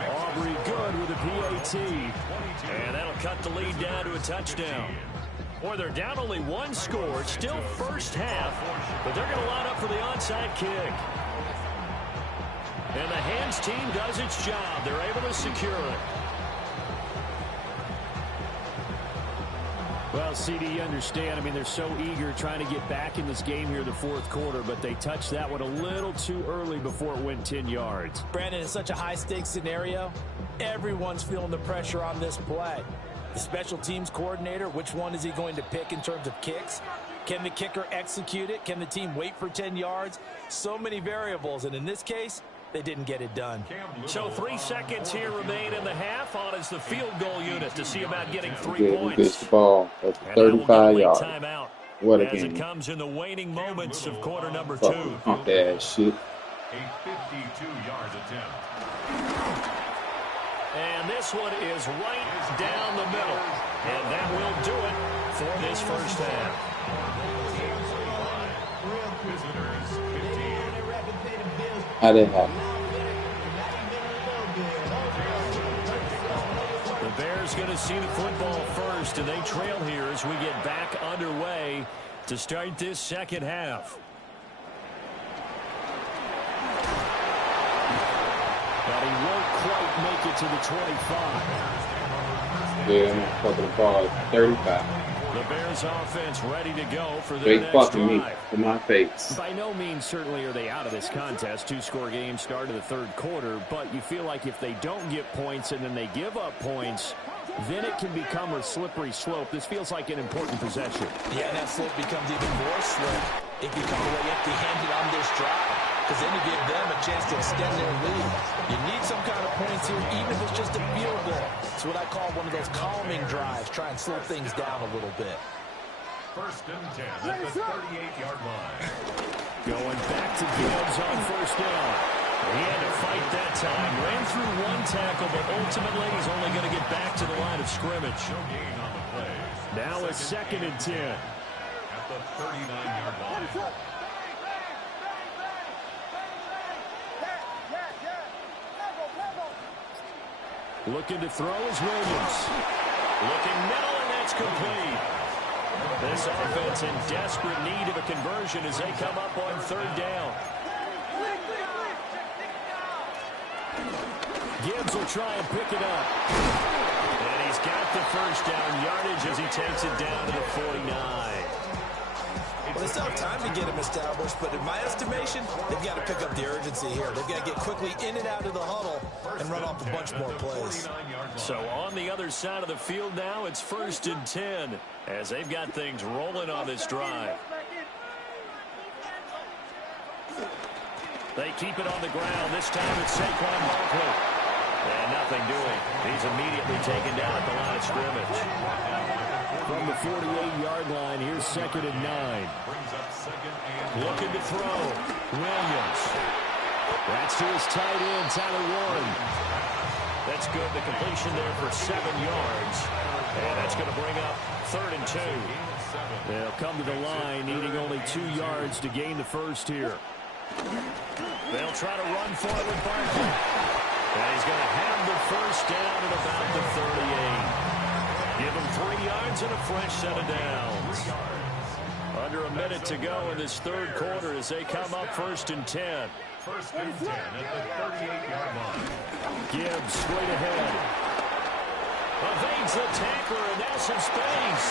Aubrey good with a PAT. And that'll cut the lead down to a touchdown. Boy, they're down only one score, still first half, but they're going to line up for the onside kick. And the hands team does its job. They're able to secure it. Well, CD, you understand. I mean, they're so eager trying to get back in this game here in the fourth quarter, but they touched that one a little too early before it went 10 yards. Brandon, it's such a high-stakes scenario. Everyone's feeling the pressure on this play. The special teams coordinator, which one is he going to pick in terms of kicks? Can the kicker execute it? Can the team wait for 10 yards? So many variables, and in this case, they didn't get it done. So 3 seconds here remain in the half on as the field goal unit to see about getting 3 points. The ball at 35 yards. What a as game. It comes in the waning moments of quarter number 2. Pump that shit. A 52-yard attempt. And this one is right down the middle. And that will do it for this first half. Visitors 15. How did it happen? The Bears going to see the football first, and they trail here as we get back underway to start this second half. But he won't quite make it to the 25. Yeah, I'm fucking the ball at 35. The Bears offense ready to go for their They next fucking me drive. in my face. By no means certainly are they out of this contest. 2-score game start of the third quarter, but you feel like if they don't get points and then they give up points, then it can become a slippery slope. This feels like an important possession. Yeah, and that slope becomes even more slick if you come away empty-handed on this drive, because then you give them a chance to extend their lead. You need some kind of points here, even if it's just a field goal. It's what I call one of those calming drives. Try and slow things down a little bit. First and 10 at the 38-yard line. Going back to Gibbs on first down. He had to fight that time. Ran through one tackle, but ultimately he's only going to get back to the line of scrimmage. No gain on the play. Now a second and 10. At the 39-yard line. Looking to throw is Williams. Looking middle, and that's complete. This offense in desperate need of a conversion as they come up on third down. Gibbs will try and pick it up. And he's got the first down yardage as he takes it down to the 49. Well, they still have time to get him established, but in my estimation, they've got to pick up the urgency here. They've got to get quickly in and out of the huddle and run off a bunch more plays. So on the other side of the field now, it's first and 10 as they've got things rolling on this drive. They keep it on the ground. This time it's Saquon Barkley. And nothing doing. He's immediately taken down at the line of scrimmage. From the 48-yard line, here's second and 9. Looking to throw. Williams. That's to his tight end, Tyler Warren. That's good. The completion there for 7 yards. And that's going to bring up third and 2. They'll come to the line, needing only 2 yards to gain the first here. They'll try to run for it with Barkley. And he's going to have the first down at about the 38. Give him 3 yards and a fresh set of downs. Under a minute to go in this third quarter as they come up first and 10. First and 10 at the 38-yard line. Gibbs straight ahead. Evades the tackler and now some space.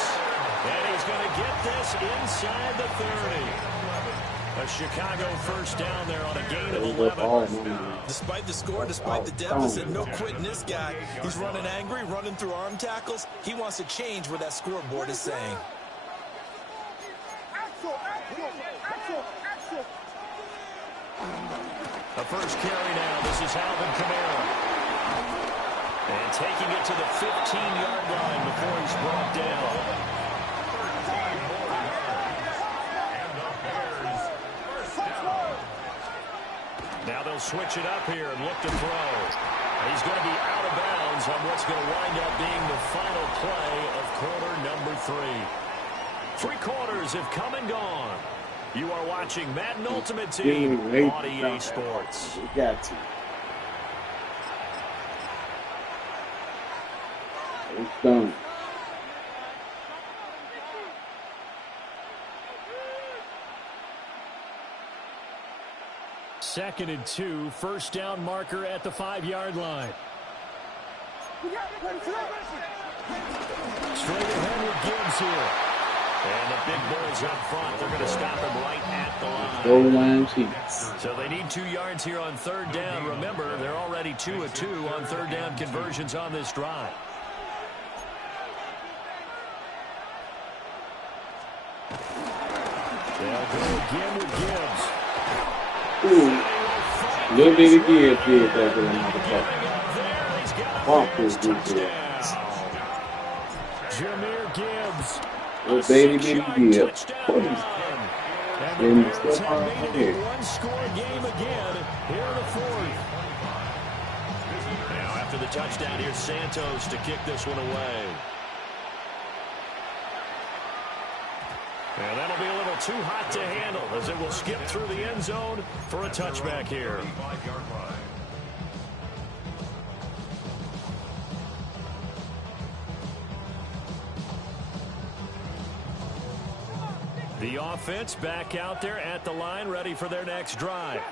And he's going to get this inside the 30. A Chicago first down there on a gain of 11. Despite the score, despite the deficit, no quitting this guy. He's running angry, running through arm tackles. He wants to change what that scoreboard is saying. A first carry now. This is Alvin Kamara. And taking it to the 15-yard line before he's brought down. Now they'll switch it up here and look to throw. He's going to be out of bounds on what's going to wind up being the final play of quarter number 3. 3 quarters have come and gone. You are watching Madden Ultimate Team on EA Sports. We got to. It's done. Second and 2, first down marker at the 5-yard line. Straight ahead with Gibbs here. And the big boys up front, they're going to stop him right at the line. Goal line cheats. So they need 2 yards here on third down. Remember, they're already 2 of 2 on third down conversions on this drive. They'll go again with Gibbs. Ooh. Little bit of Gibbs did that to the motherfucker. Bump this dude there. Jameer Gibbs. Little baby Gibbs. And the Bears have made it a one-score game again here in the fourth. Now after the touchdown, here's Santos to kick this one away. And that'll be a little too hot to handle as it will skip through the end zone for a touchback here. The offense back out there at the line, ready for their next drive.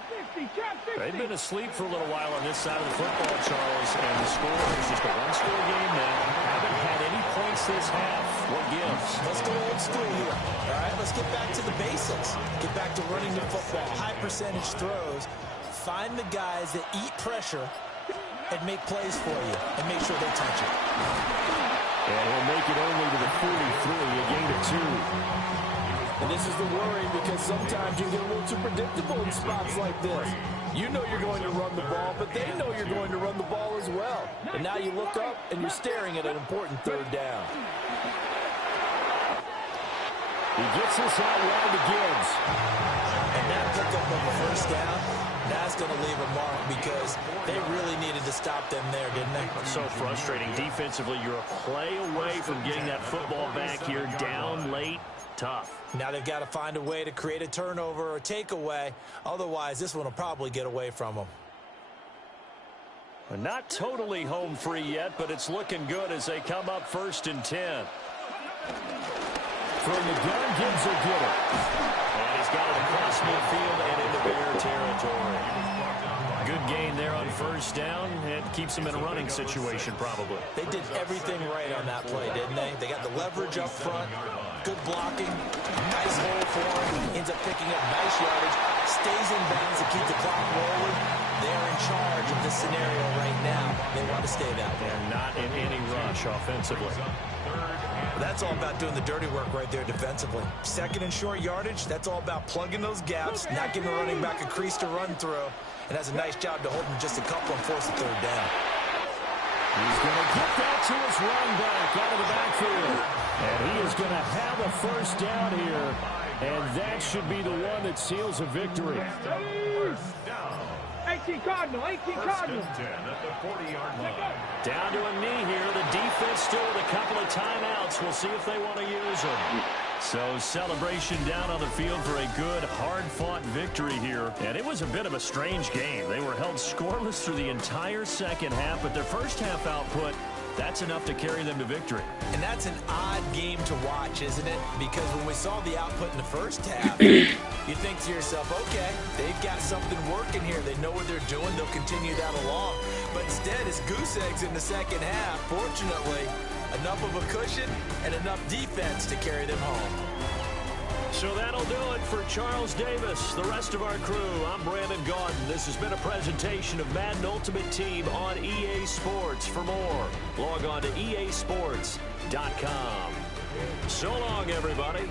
They've been asleep for a little while on this side of the football, Charles, and the score is just a one-score game now. Haven't had any points this half. What gives? Let's go old school here. All right, let's get back to the basics. Get back to running the football, high percentage throws. Find the guys that eat pressure and make plays for you and make sure they touch it. And he'll make it only to the 43, a gain of 2. And this is the worry because sometimes you get a little too predictable in spots like this. You know you're going to run the ball, but they know you're going to run the ball as well. And now you look up and you're staring at an important third down. He gets this out wide to Gibbs. And that pickup of a first down, that's going to leave a mark because they really needed to stop them there, didn't they? It's so frustrating. Defensively, you're a play away from getting that football back here down late. Tough. Now they've got to find a way to create a turnover or takeaway. Otherwise, this one will probably get away from them. Not totally home free yet, but it's looking good as they come up 1st and 10. From the gun, Gibbs will get it. And he's got it across midfield and into Bear territory. Good gain there on first down. It keeps him in a running situation, probably. They did everything right on that play, didn't they? They got the leverage up front. Good blocking. Nice hole for him. Ends up picking up nice yardage. Stays in bounds to keep the clock rolling. They're in charge of this scenario right now. They want to stay that way. And not in any rush offensively. That's all about doing the dirty work right there defensively. Second and short yardage, that's all about plugging those gaps, not giving the running back a crease to run through, and has a nice job to hold him just a couple and force the third down. He's going to get that to his running back out of the backfield. And he is going to have a first down here, and that should be the one that seals a victory. 18 Cardinal, 18 Cardinal. Down to a knee here. The defense still with a couple of timeouts. We'll see if they want to use them. So celebration down on the field for a good, hard-fought victory here. And it was a bit of a strange game. They were held scoreless through the entire second half, but their first half output, that's enough to carry them to victory. And that's an odd game to watch, isn't it? Because when we saw the output in the first half, you think to yourself, okay, they've got something working here. They know what they're doing. They'll continue that along. But instead, it's goose eggs in the second half. Fortunately, enough of a cushion and enough defense to carry them home. So that'll do it for Charles Davis, the rest of our crew. I'm Brandon Gaudin. This has been a presentation of Madden Ultimate Team on EA Sports. For more, log on to easports.com. So long, everybody.